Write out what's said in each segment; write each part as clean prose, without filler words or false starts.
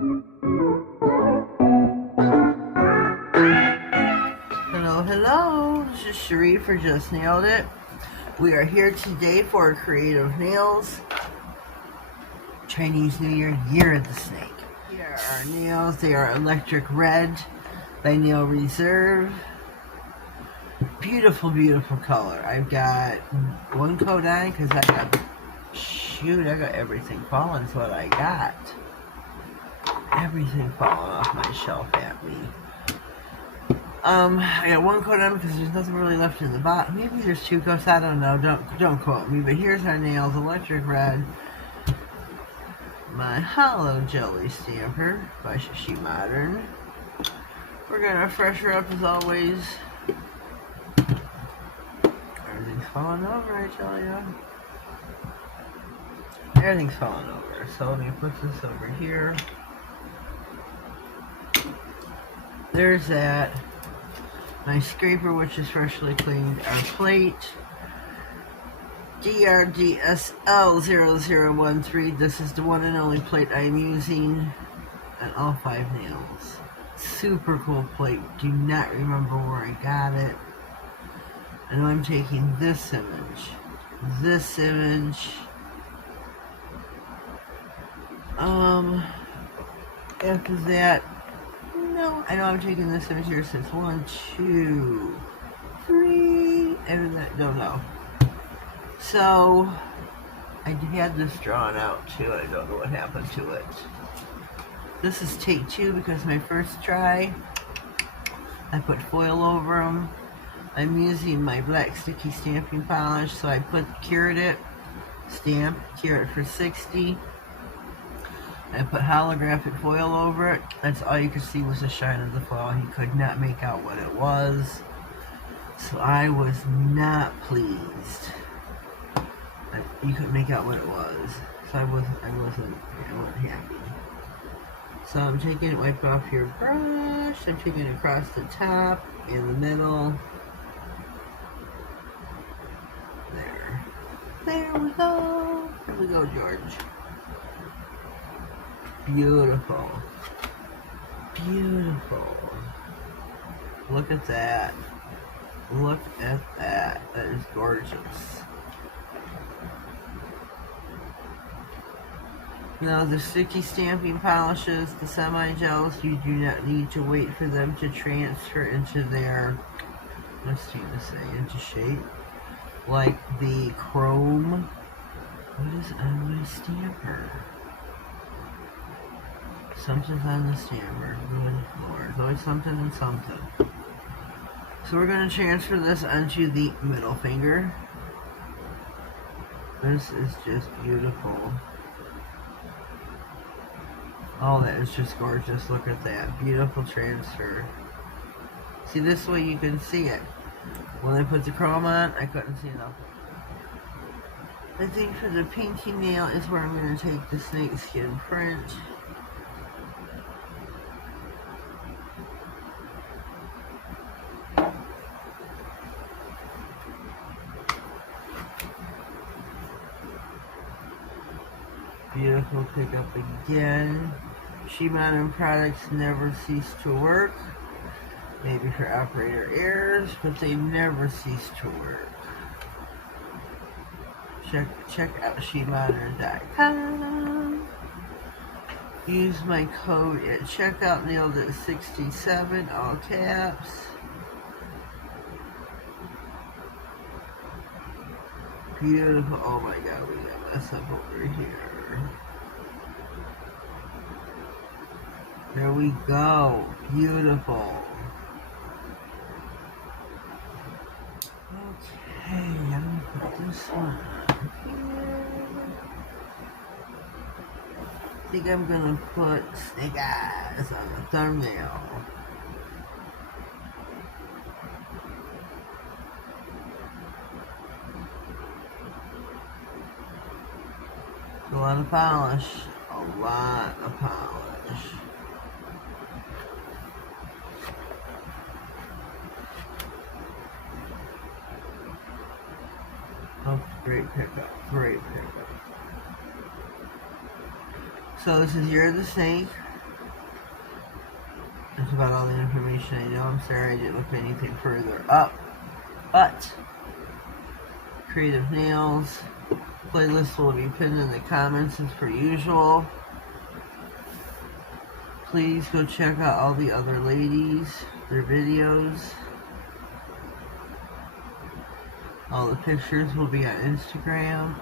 Hello, this is Cherie for Just Nailed It. We are here today for Creativenailz Chinese New Year of the Snake. Here are our nails. They are electric red by Nail Reserve. Beautiful, beautiful color. I've got one coat on because I got everything falling. Is what I got. Everything falling off my shelf at me. I got one coat on because there's nothing really left in the bottom. Maybe there's two coats, I don't know. Don't quote me. But here's our nails, electric red. My hollow jelly stamper by She Modern. We're gonna freshen her up as always. Everything's falling over, I tell ya. Everything's falling over. So let me put this over here. There's that. My scraper, which is freshly cleaned. Our plate. DRDSL0013. This is the one and only plate I am using on all 5 nails. Super cool plate. Do not remember where I got it. And I'm taking this image. After that, no, I know I'm taking this image here since 1, 2, 3, and that, no. So, I had this drawn out too. I don't know what happened to it. This is take 2 because my first try, I put foil over them. I'm using my black sticky stamping polish, so I cured it, cure it for 60. I put holographic foil over it. That's all you could see was the shine of the foil. He could not make out what it was. So I was not pleased. You couldn't make out what it was. So I wasn't happy. So I'm taking it, wipe off your brush. I'm taking it across the top, in the middle. There we go. There we go, George. Beautiful. Beautiful. Look at that. Look at that. That is gorgeous. Now the sticky stamping polishes, the semi-gels, you do not need to wait for them to transfer into their, into shape. Like the chrome. What is on my stamper? Something's on the stamper. Good Lord. There's always something and something. So we're going to transfer this onto the middle finger. This is just beautiful. Oh, that is just gorgeous. Look at that. Beautiful transfer. See, this way you can see it. When I put the chrome on, I couldn't see nothing. I think for the pinky nail is where I'm going to take the snakeskin print. Beautiful pickup again. She Modern products never cease to work. Maybe for operator errors, but they never cease to work. Check out SheModern.com. Use my code at checkout, nailed it 67, all caps. Beautiful. Oh my god, we got this up over here. There we go. Beautiful. Okay, I'm gonna put this one on here. I think I'm gonna put snake eyes on the thumbnail. A lot of polish. A lot of polish. Oh, great pickup. Great pickup. So this is Year of the Snake. That's about all the information I know. I'm sorry I didn't look anything further up. But Creativenailz playlist will be pinned in the comments as per usual. Please go check out all the other ladies, their videos. All the pictures will be on Instagram.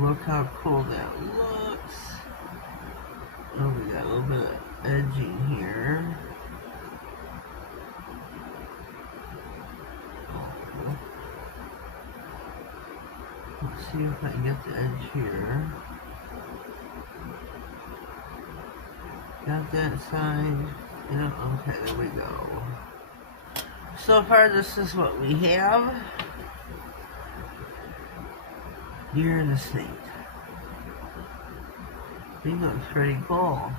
Look how cool that looks. Oh, we got a little bit of edging here. Let's see if I can get the edge here. Got that side. Yeah, okay, there we go. So far, this is what we have. Deer and the snake. He looks pretty cool.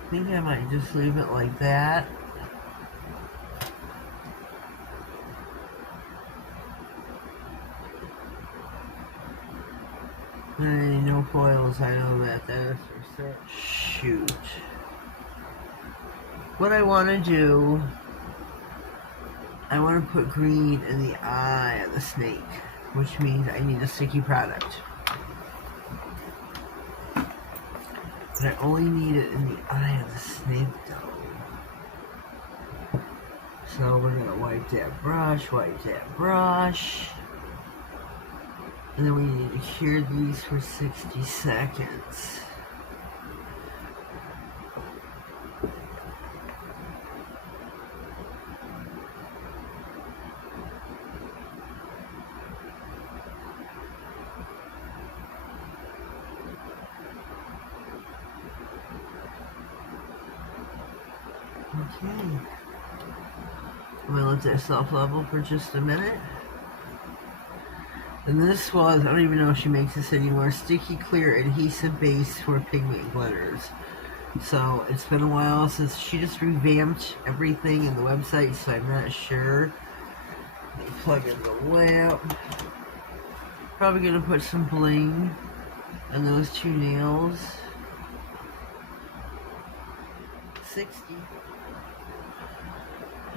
I think I might just leave it like that. And no foils, I know that is for sure. Shoot. What I want to do, I want to put green in the eye of the snake, which means I need a sticky product. But I only need it in the eye of the snake though. So we're going to wipe that brush. And then we need to cure these for 60 seconds. Okay. I'm going to let that self-level for just a minute. And this was, I don't even know if she makes this anymore, sticky clear adhesive base for pigment glitters. So it's been a while since she just revamped everything in the website, so I'm not sure. Let me plug in the lamp. Probably going to put some bling on those two nails. 60.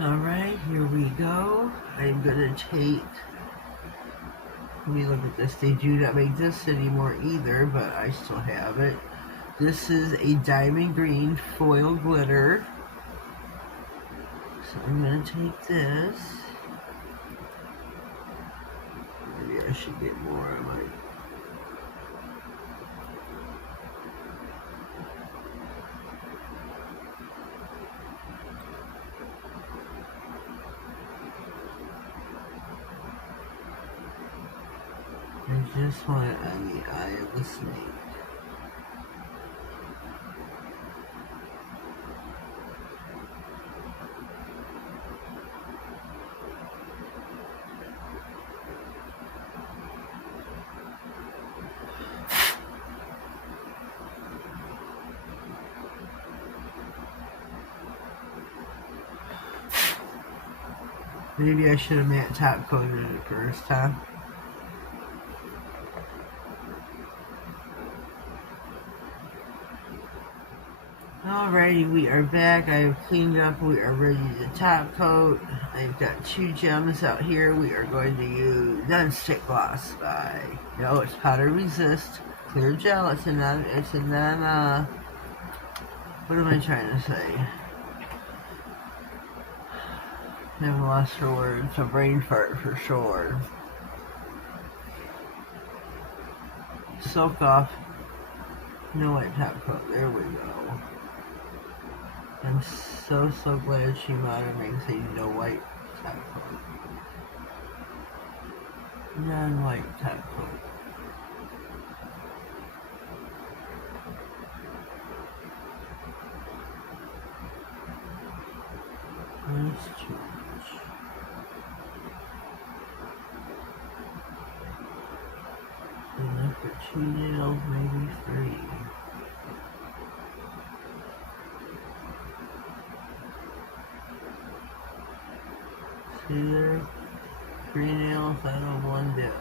Alright, here we go. I'm going to take... Let me look at this. They do not make this anymore either, but I still have it. This is a diamond green foil glitter. So I'm going to take this. Maybe I should get more of my... I just want it on the eye of the snake. Maybe I should have matte top coated it first, huh? Alrighty, we are back. I have cleaned up. We are ready to top coat. I've got two gems out here. We are going to use non-stick gloss by, it's powder resist clear gel. It's a non, what am I trying to say? I've lost for words. A brain fart for sure. Soak off. No white top coat. There we go. I'm so glad she makes a no white top coat. Non-white top coat. That's too much. Enough for 2 nails, maybe 3. See there? 3 nails out of 1 dip.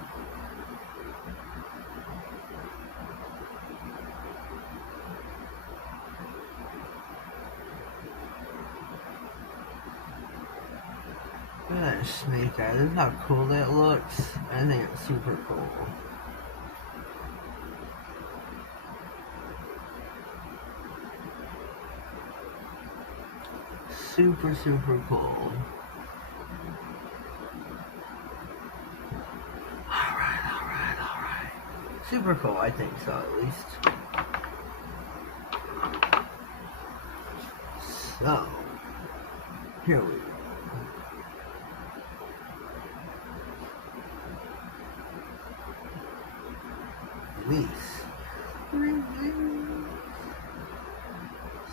snake eye. This is how cool that looks. I think it's super cool. Super, super cool. Alright. Super cool, I think so, at least. So, here we go.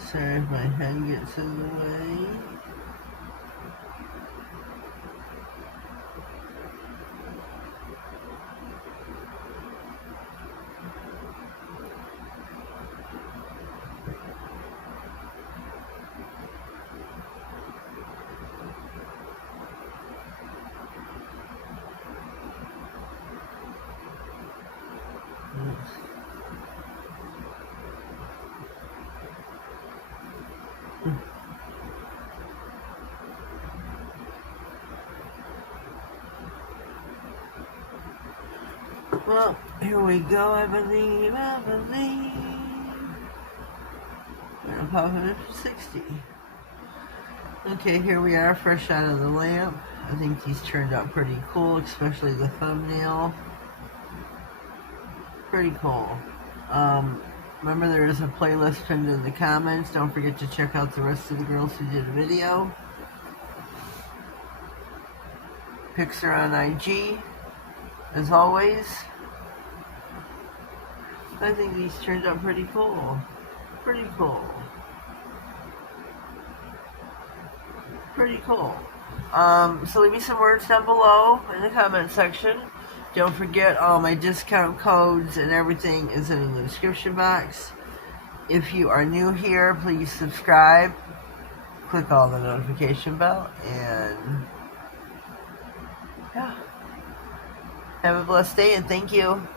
Sorry if my head gets in the way. Well, here we go, I believe. I'm gonna pop it up to 60. Okay, here we are, fresh out of the lamp. I think these turned out pretty cool, especially the thumbnail. Pretty cool. Remember, there is a playlist pinned in the comments. Don't forget to check out the rest of the girls who did a video. Pics are on IG, as always. I think these turned out pretty cool. Pretty cool. Pretty cool. So leave me some words down below in the comment section. Don't forget, all my discount codes and everything is in the description box. If you are new here, please subscribe. Click on the notification bell, and yeah. Have a blessed day, and thank you.